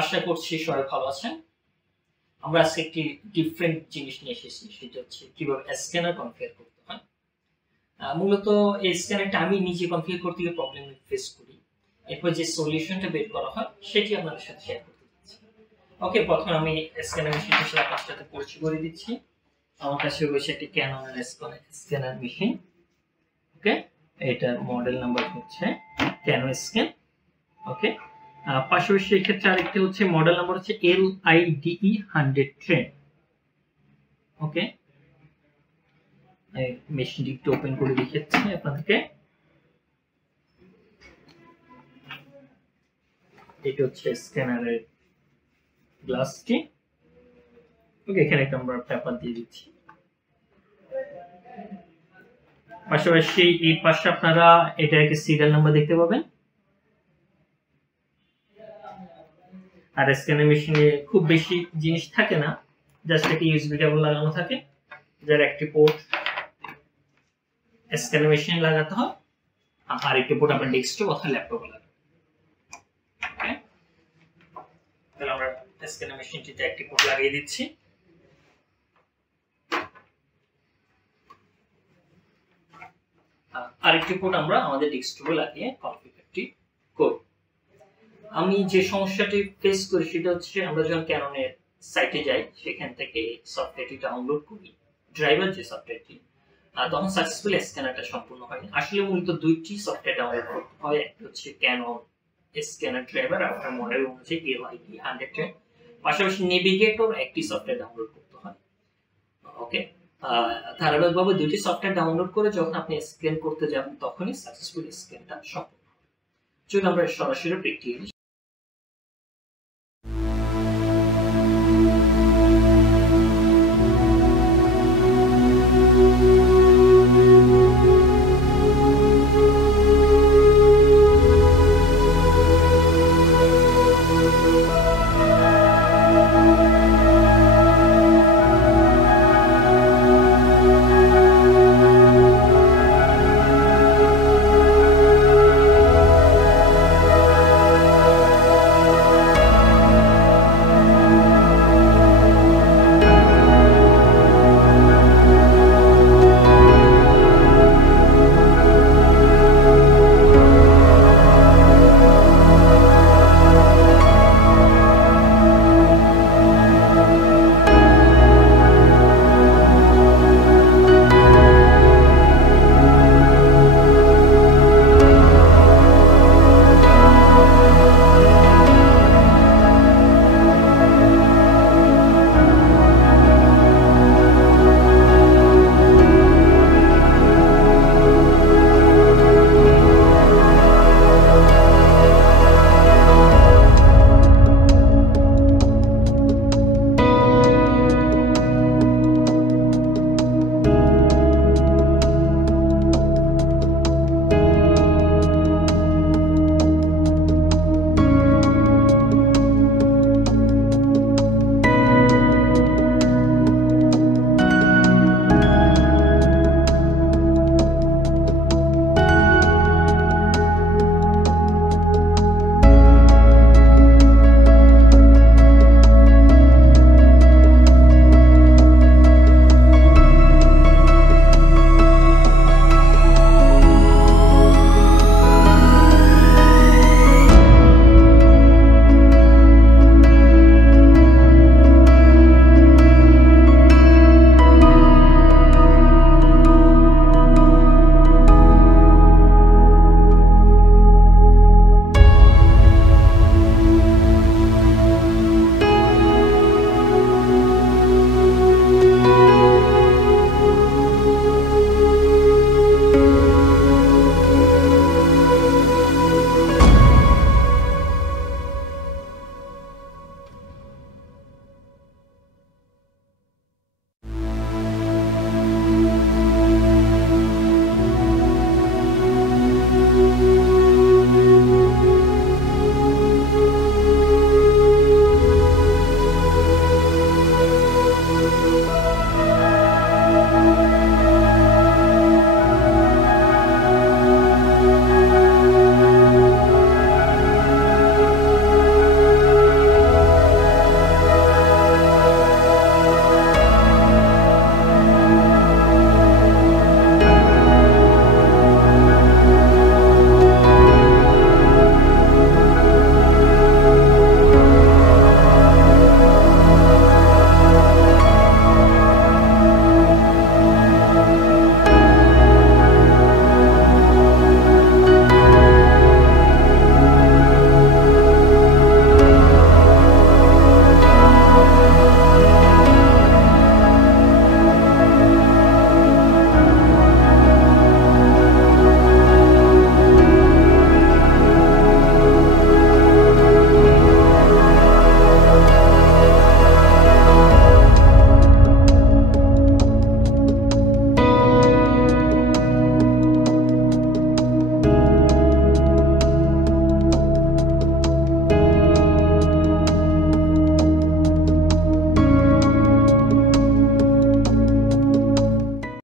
আশা করছি সবাই ভালো আছেন। আমরা আজকে একটি ডিফারেন্ট জিনিস নিয়ে এসেছি, সেটা হচ্ছে কিভাবে স্ক্যানার কনফিগার করতে হয়। মূলত এই স্ক্যানারটা আমি নিজে কনফিগার করতে গিয়ে প্রবলেম ফেস করি, এরপর যে সলিউশনটা বের করা হয় সেটি আপনাদের সাথে শেয়ার করতে যাচ্ছি। ওকে, প্রথমে আমি স্ক্যানার মেশিনটার সাথে আপনার সাথে পরিচয় করে দিচ্ছি। আমার কাছে রয়েছে একটি Canon স্ক্যানার মেশিন। ওকে, এটার মডেল নাম্বার হচ্ছে Canon স্ক্যান। ওকে, পাশাপাশি এক্ষেত্রে আরেকটি হচ্ছে মডেল নাম্বার হচ্ছে LiDE 110। ওকে, মেশিনটি একটু ওপেন করে দেখাচ্ছি আপনাদেরকে। এটা হচ্ছে স্ক্যানারের গ্লাসটি। ওকে, এখানে একটা আমরা পেপার দিয়ে দিচ্ছি। পাশাপাশি এই পাশে আপনারা এটা একটা সিরিয়াল নাম্বার দেখতে পাবেন। আর স্ক্যানার মেশিনে খুব বেশি জিনিস থাকে না, জাস্ট একটা ইউএসবি কেবল লাগানো থাকে, যার একটি পোর্ট স্ক্যানার মেশিনে লাগাতে হয়, আর একটি পোর্ট আপনার ডেস্কটপ অথবা ল্যাপটপে লাগাতে হয়। ওকে, তাহলে আমরা স্ক্যানার মেশিনটিতে একটি পোর্ট লাগিয়ে দিচ্ছি। আরেকটি পোর্ট আমরা আমাদের ডেস্কটপে লাগিয়ে কনফিগারটি করব। আমি যে সমস্যাটি ফেস করি সেটা হচ্ছে, আমরা যখন ক্যাননের সাইটে যাই সেখান থেকে সফটওয়্যারটি ডাউনলোড করি, ড্রাইভার যে সফটওয়্যারটি, তখন সাকসেসফুলি স্ক্যানারটা সম্পূর্ণ হয়নি। আসলে মূলত দুইটি সফটওয়্যার ডাউনলোড করতে হয়, একটা হচ্ছে Canon স্ক্যানার ড্রাইভার আর একটা মডেল হচ্ছে LiDE 110। পাশাপাশি নেভিগেটর একটি সফটওয়্যার ডাউনলোড করতে হয়। ওকে, ধারাবাহিকভাবে দুটি সফটওয়্যার ডাউনলোড করে যখন আপনি স্ক্যান করতে যাবেন তখনই সাকসেসফুল স্ক্যানটা সম্পূর্ণ হবে। চলুন আমরা সরাসরি প্র্যাকটিক্যালি